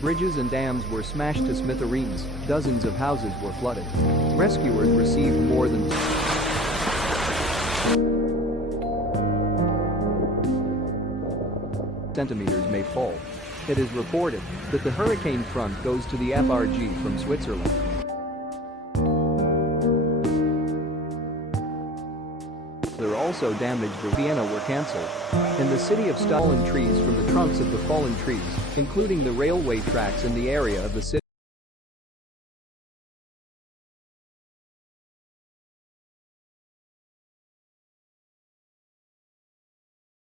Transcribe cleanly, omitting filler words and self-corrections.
Bridges and dams were smashed to smithereens, dozens of houses were flooded. Rescuers received more than centimeters may fall. It is reported that the hurricane front goes to the FRG from Switzerland. Also damaged the Vienna were cancelled. In the city of fallen trees from the trunks of the fallen trees, including the railway tracks in the area of the city.